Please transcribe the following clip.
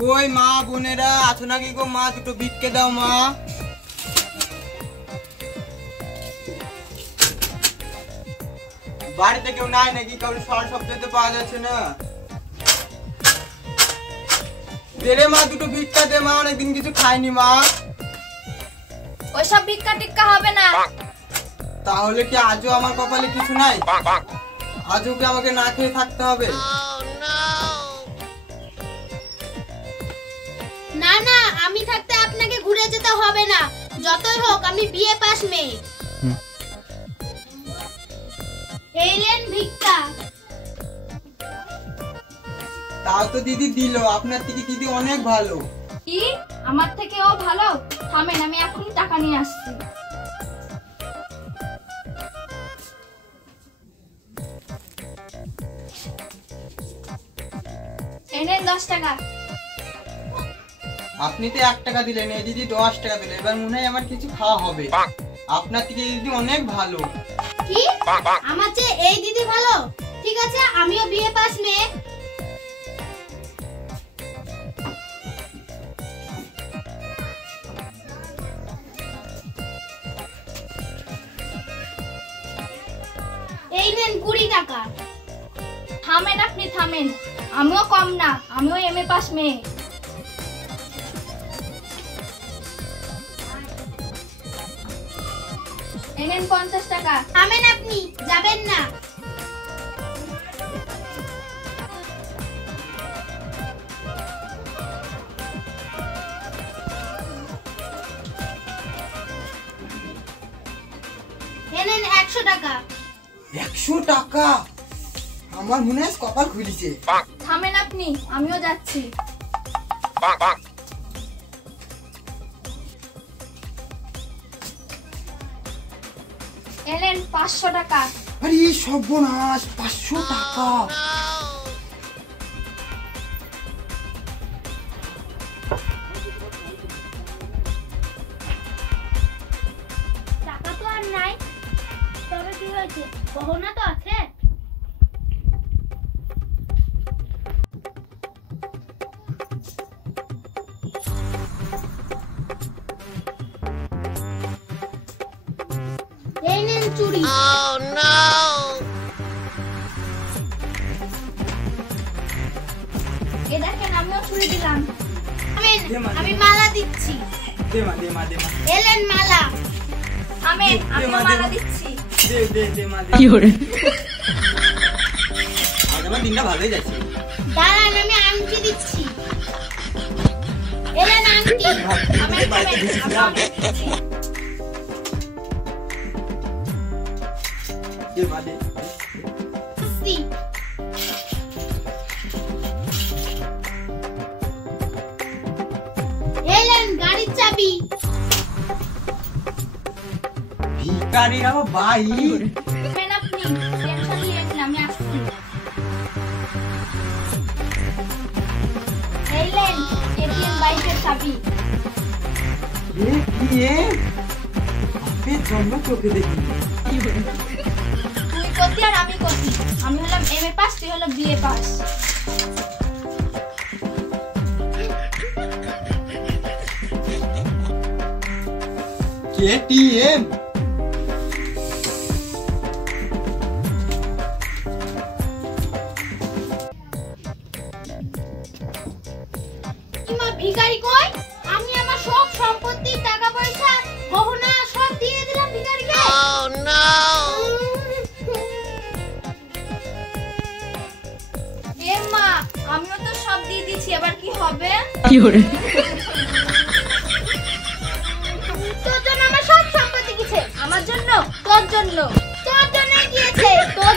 কই মা বোনেরা আছো নাকি গো? মা দুটো ভিক্ষে দাও মা। বাড়িতে কেউ নাই নাকি? কারোর স্বর শব্দ তো পাওয়া যাচ্ছে না। দে রে মা, দুটো ভিক্ষা দে মা, অনেকদিন কিছু খাইনি মা। ওইসব ভিক্ষা টিক্কা হবে না। তাহলে কি আজও আমার কপালে কিছু নাই? আজও কি আমাকে না খেয়ে থাকতে হবে? না না, আমি থাকতে আপনাকে ঘুরে যেতে হবে না। যতই হোক আমি বিএ পাস মেয়ে। এলেন ভিক্ষা। তাও তো দিদি দিল। আপনার থেকে দিদি অনেক ভালো। কি? আমার থেকে ও ভালো? থামেন, আমি এখনই টাকা নিয়ে আসছি। এনেন 10 টাকা। আপনি তো 1 টাকা দিলেন, এই দিদি 10 টাকা দিলেন। এবার মনে হয় আমার কিছু খাওয়া হবে। আপনার থেকে দিদি অনেক ভালো। কি? আমার চেয়ে এই দিদি ভালো? ঠিক আছে, আমিও বিএ পাস মেয়ে। এই নেন 20 টাকা। থামেন, আপনি থামেন। আমিও কম না, আমিও এমএ পাস মেয়ে। এই নেন 50 টাকা। থামেন, আপনি যাবেন না। এই নেন 100 টাকা। 100 টাকা? আমার মনে হয় কপাল খুলেছে। থামেন আপনি, আমিও যাচ্ছি। এলেন 500 টাকা। আরে সর্বনাশ, 500 টাকা! টাকা তো আর নাই, তবে কি হয়েছে? গহনা তো আছে। এই নেন চুড়ি। Oh no! এই দেখেন, আমিও চুড়ি দিলাম। আমি মালা দিচ্ছি। দে মা, দে মা, দে মা। এলেন মালা। আমি মালা দিচ্ছি। দে দে দে মা, দে। কি করে? আজ আমার দিনটা ভালোই যাচ্ছে। দাঁড়ান, আমি আংটি দিচ্ছি। এলেন আংটি। আমি দিচ্ছি। দে মা, দে। এলেন গাড়ির চাবি। ভিখারি আমার ভাই। আপনি টেনশন নিয়েন না, আমি আসছি। এলেন এটিএম বাইকের চাবি। এ কি এ? আপের জন্য চোখে দেখি। তুই কতি আর আমি কতি? আমি হলাম এমএ পাস, তুই হলো বিএ পাস। কেটিএম? ইমা ভিখারি কই? আমি আমার সব সম্পত্তি, টাকা পয়সা, গহনা সব দিয়ে দিলাম ভিখারিকে। Oh no! মা, আমিও তো সব দিয়ে দিয়েছি, এবার কি হবে? কি করে? তোর জন্য আমার সব সম্পত্তি গেছে। আমার জন্য? তোর জন্য। তোর জন্য গিয়েছে। তোর